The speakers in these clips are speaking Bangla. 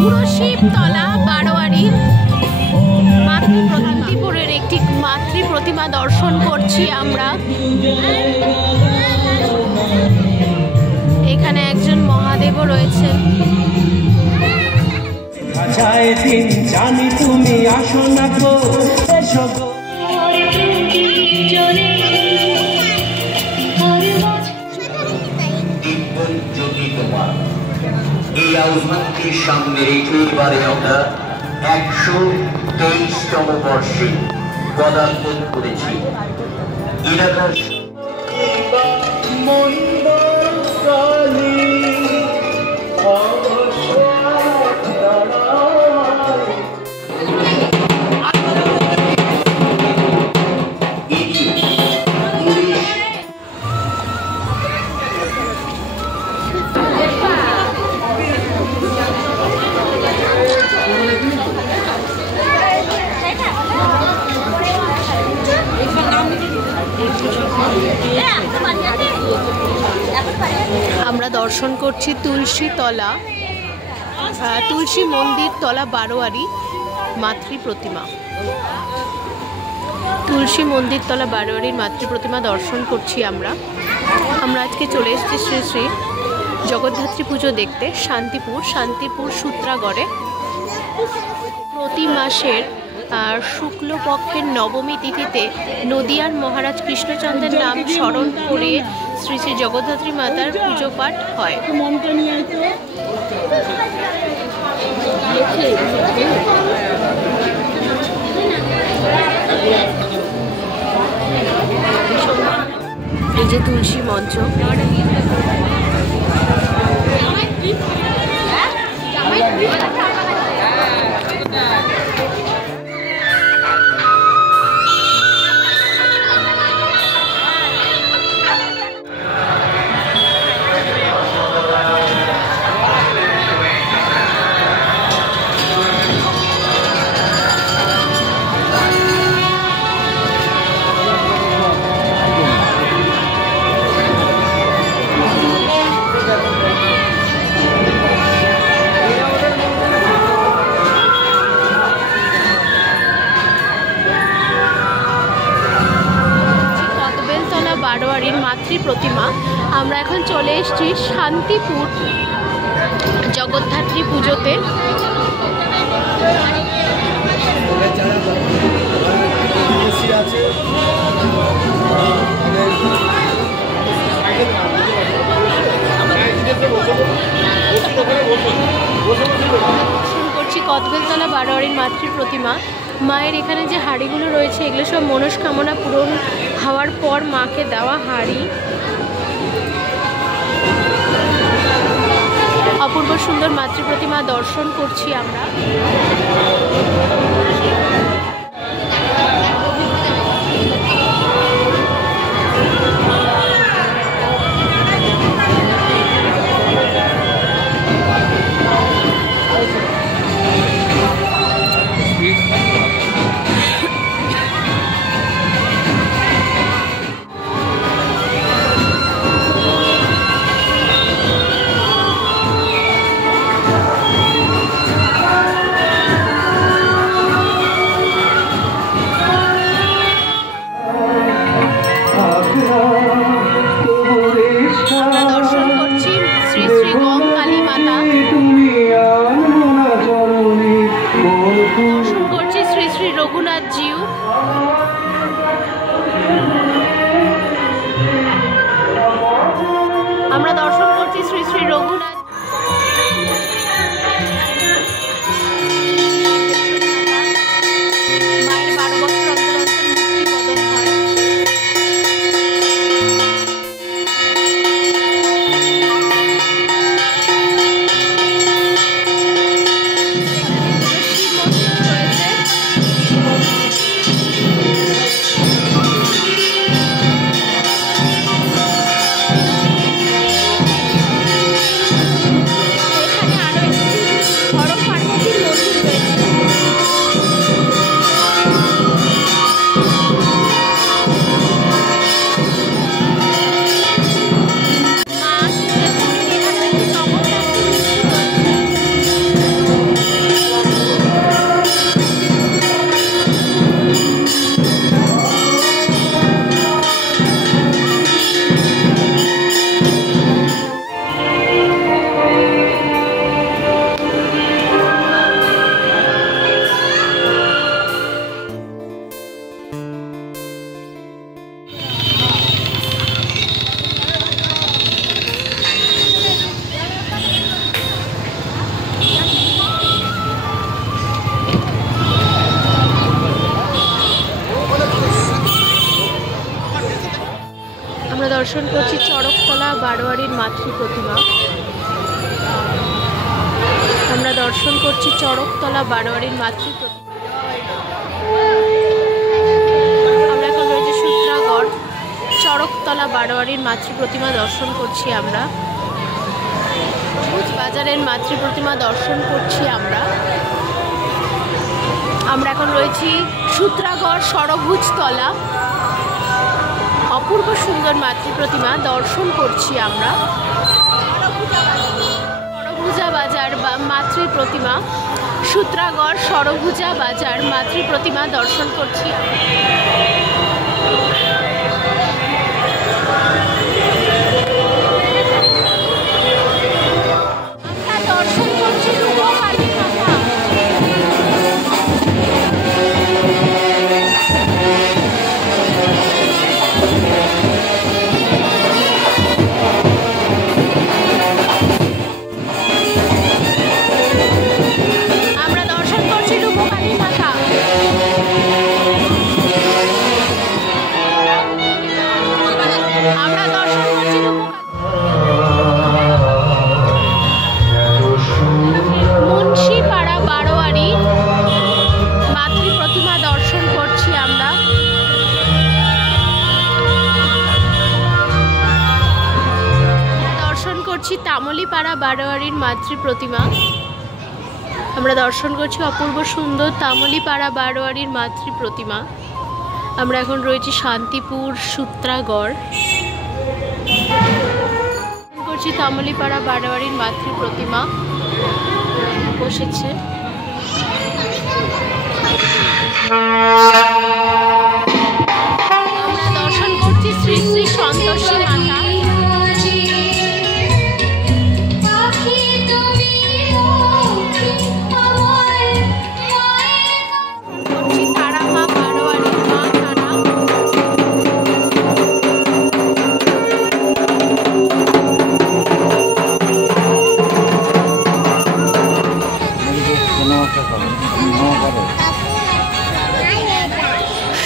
পুরো শিবতলা বারোয়ারির শান্তিপুরের একটি মাতৃ প্রতিমা দর্শন করছি আমরা। এখানে একজন মহাদেবও রয়েছেন। জানি তুমি আসো না গো এই সামনে এইবারে আমরা 123তম বর্ষে পদার্পণ করেছি। এলাকার আমরা দর্শন করছি তুলসী মন্দির তলা বারোয়ারি মাতৃ প্রতিমা। তুলসী মন্দির তলা বারোয়ারির মাতৃ প্রতিমা দর্শন করছি আমরা আজকে চলে এসেছি শ্রী শ্রী জগদ্ধাত্রী পুজো দেখতে শান্তিপুর সূত্রাগড়ে। প্রতি মাসের শুক্লপক্ষের নবমী তিথিতে নদিয়ার মহারাজ কৃষ্ণচন্দ্রের নাম স্মরণ করে শ্রী শ্রী জগদ্ধাত্রী মাতার পুজো পাঠ হয়। এই যে তুলসী মঞ্চ, বারোয়ারির মাতৃ প্রতিমা। আমরা এখন চলে এসেছি শান্তিপুর জগদ্ধাত্রী পুজোতে। দর্শন করছি কদবেলতলা বারোয়ারির মাতৃ প্রতিমা। মায়ের এখানে যে হাঁড়িগুলো রয়েছে এগুলো সব মনস্কামনা পূরণ হওয়ার পর মাকে দেওয়া হাঁড়ি। অপূর্ব সুন্দর মাতৃ প্রতিমা দর্শন করছি আমরা। চড়কতলা বারোয়ারির মাতৃ প্রতিমা। আমরা দর্শন করছি চড়কতলা বারোয়ারির মাতৃ প্রতিমা। আমরা এখন রয়েছে সূত্রাগড়, চড়কতলা বারোয়ারির মাতৃ প্রতিমা দর্শন করছি আমরা। বাজারের মাতৃ প্রতিমা দর্শন করছি আমরা। আমরা এখন রয়েছি সূত্রাগড় ষড়ভুজতলা, অপূর্ব সুন্দর মাতৃ প্রতিমা দর্শন করছি আমরা। ষড়ভুজা বাজার বা মাতৃ প্রতিমা, সূত্রাগড় ষড়ভুজা বাজার মাতৃ প্রতিমা দর্শন করছি। মুন্সিপাড়া বারোয়ারি মাতৃ প্রতিমা দর্শন করছি আমরা। দর্শন করছি তামলিপাড়া বারোয়ারির মাতৃ প্রতিমা। আমরা দর্শন করছি অপূর্ব সুন্দর তামলিপাড়া বারোয়ারির মাতৃ প্রতিমা। আমরা এখন রয়েছি শান্তিপুর সূত্রাগড়, করছি তামলিপাড়া বারোয়ারির মাতৃ প্রতিমা বসেছে। আমরা দর্শন করছি শ্রী শ্রী সন্তোষী মাতা।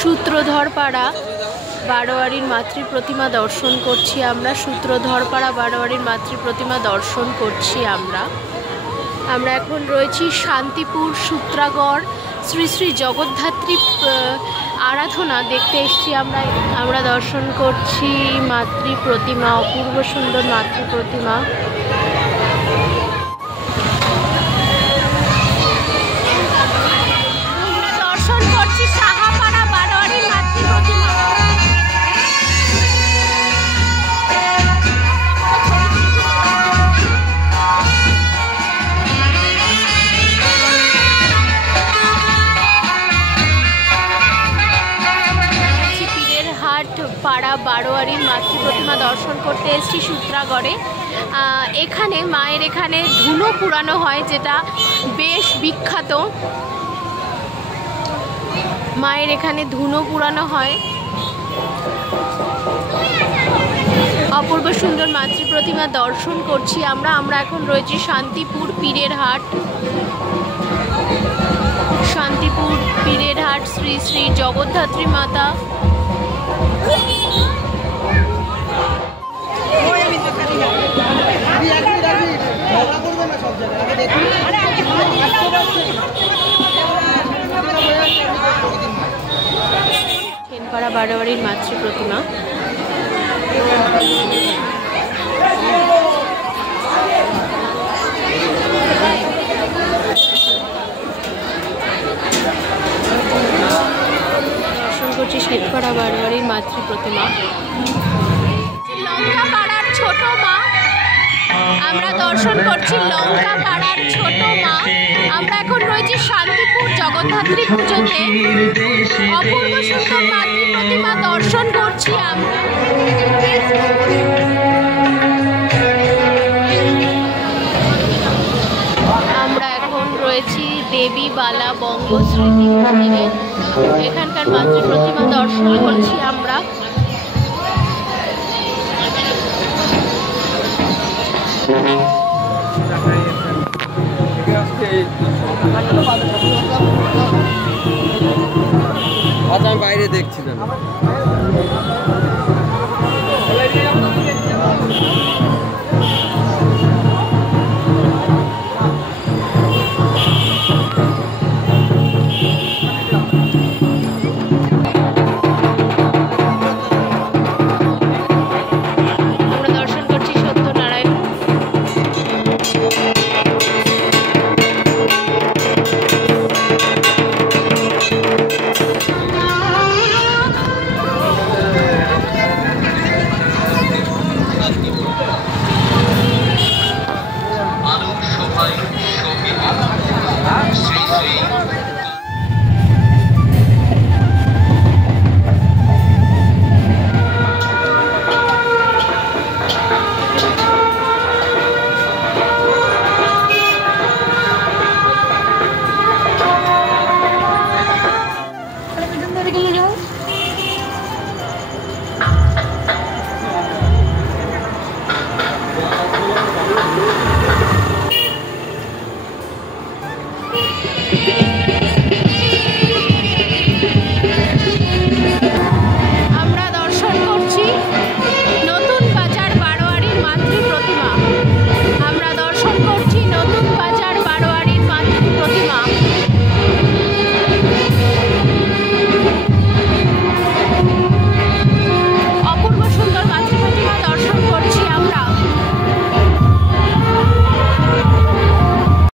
সূত্রধরপাড়া বারোয়ারির মাতৃ প্রতিমা দর্শন করছি আমরা। সূত্রধরপাড়া বারোয়ারির মাতৃ প্রতিমা দর্শন করছি আমরা। আমরা এখন রয়েছি শান্তিপুর সূত্রাগড় শ্রী শ্রী জগদ্ধাত্রী আরাধনা দেখতে এসেছি আমরা। আমরা দর্শন করছি মাতৃ প্রতিমা, অপূর্ব সুন্দর মাতৃ প্রতিমা। দর্শন করছি সাহাপাড়া বারোয়ারির মাতৃ প্রতিমা। পাড়া বারোয়ারির মাতৃ প্রতিমা দর্শন করতে এসেছি সূত্রাগড়ে। এখানে মায়ের এখানে ধুনো পুরানো হয়, যেটা বেশ বিখ্যাত। মায়ের এখানে ধুনো পুরানো হয়। অপূর্ব সুন্দর মাতৃ প্রতিমা দর্শন করছি আমরা। আমরা এখন রয়েছি শান্তিপুর পীরের হাট, শান্তিপুর পীরের হাট শ্রী শ্রী জগদ্ধাত্রী মাতা। সেনপাড়া বারোয়ারির মাতৃ প্রতিমা। দর্শন করছি সেনপাড়া বারোয়ারির মাতৃ প্রতিমা। লঙ্কা পাড়ার ছোট মা, আমরা দর্শন করছি লঙ্কা পাড়ার ছোট মা। আমরা এখন রয়েছি শান্তিপুর জগদ্ধাত্রী পুজোতে। অপূর্ব সুন্দর মাতৃ প্রতিমা দর্শন করছি আমরা। আমরা এখন রয়েছি দেবীবালা বঙ্গস্মৃতি মন্দিরে। এখানকার মাতৃ প্রতিমা দর্শন করছি আমরা। আচ্ছা, আমি বাইরে দেখছিলাম।